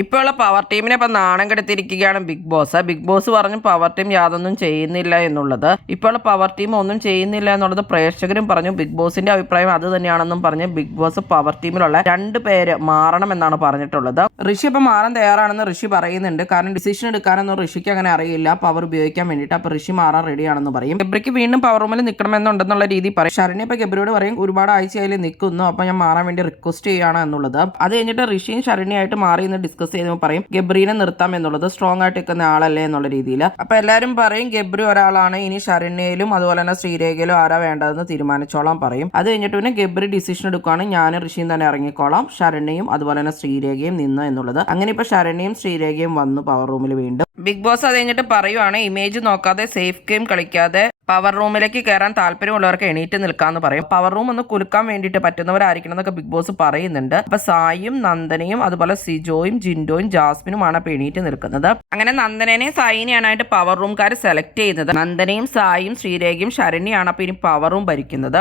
ഇപ്പോഴുള്ള പവർ ടീമിനെ ഇപ്പം നാണം കെടുത്തിരിക്കുകയാണ് ബിഗ് ബോസ്. ബിഗ് ബോസ് പറഞ്ഞു പവർ ടീം യാതൊന്നും ചെയ്യുന്നില്ല എന്നുള്ളത്. ഇപ്പോൾ പവർ ടീം ഒന്നും ചെയ്യുന്നില്ല എന്നുള്ളത് പ്രേക്ഷകരും പറഞ്ഞു. ബിഗ് ബോസിന്റെ അഭിപ്രായം അത് തന്നെയാണെന്നും പറഞ്ഞ് ബിഗ് ബോസ് പവർ ടീമിലുള്ള 2 പേര് മാറണം എന്നാണ് പറഞ്ഞിട്ടുള്ളത്. ഋഷി ഇപ്പം മാറാൻ തയ്യാറാണെന്ന് ഋഷി പറയുന്നുണ്ട്. കാരണം ഡിസിഷൻ എടുക്കാനൊന്നും ഋഷിക്ക് അങ്ങനെ അറിയില്ല പവർ ഉപയോഗിക്കാൻ വേണ്ടിയിട്ട്. അപ്പോൾ ഋഷി മാറാൻ റെഡിയാണെന്ന് പറയും. ഗബ്രിക്ക് വീണ്ടും പവർ റൂമിൽ നിൽക്കണമെന്നുണ്ടെന്നുള്ള രീതി പറയും. ശരണ്യ ഇപ്പം ഗബ്രിയോട് പറയും ഒരുപാട് ആഴ്ചയായി നിൽക്കുന്നു, അപ്പോൾ ഞാൻ മാറാൻ വേണ്ടി റിക്വസ്റ്റ് ചെയ്യുകയാണ് എന്നുള്ളത്. അത് കഴിഞ്ഞിട്ട് ഋഷിയും ശരണ്യയായിട്ട് മാറി എന്ന് ഡിസ്കസ് ചെയ്യുമ്പോൾ പറയും ഗബ്രീനെ നിർത്താം എന്നുള്ളത്, സ്ട്രോങ് ആയിട്ട് നിൽക്കുന്ന ആളല്ലേ എന്നുള്ള രീതിയിൽ. അപ്പൊ എല്ലാവരും പറയും ഗബ്രി ഒരാളാണ്, ഇനി ശരണ്യയിലും അതുപോലെ തന്നെ ശ്രീരേഖയിലും ആരാ വേണ്ടതെന്ന് തീരുമാനിച്ചോളാം പറയും. അത് കഴിഞ്ഞിട്ട് പിന്നെ ഗബ്രി ഡിസിഷൻ എടുക്കുകയാണ് ഞാനും ഋഷിയും തന്നെ ഇറങ്ങിക്കോളാം, ശരണ്യയും അതുപോലെ തന്നെ ശ്രീരേഖയും നിന്ന് എന്നുള്ളത്. അങ്ങനെ ഇപ്പൊ ശരണ്യയും ശ്രീരേഖയും വന്നു പവർ റൂമിൽ വീണ്ടും. ബിഗ് ബോസ് അത് കഴിഞ്ഞിട്ട് പറയുവാണ് ഇമേജ് നോക്കാതെ സേഫ് ഗെയിം കളിക്കാതെ പവർ റൂമിലേക്ക് കയറാൻ താല്പര്യമുള്ളവർക്ക് എണീറ്റ് നിൽക്കാന്ന് പറയും. പവർ റൂം ഒന്ന് കുലുക്കാൻ വേണ്ടിയിട്ട് പറ്റുന്നവരായിരിക്കണം എന്നൊക്കെ ബിഗ് ബോസ് പറയുന്നുണ്ട്. അപ്പൊ സായും നന്ദനയും അതുപോലെ സിജോയും ജിൻഡോയും ജാസ്മിനുമാണ് അപ്പൊ എണീറ്റ് നിൽക്കുന്നത്. അങ്ങനെ നന്ദനനെയും സായിനെയാണായിട്ട് പവർ റൂംകാർ സെലക്ട് ചെയ്യുന്നത്. നന്ദനയും സായും ശ്രീരേഖയും ശരണ്യാണ് അപ്പൊ ഇനി പവർ റൂം ഭരിക്കുന്നത്.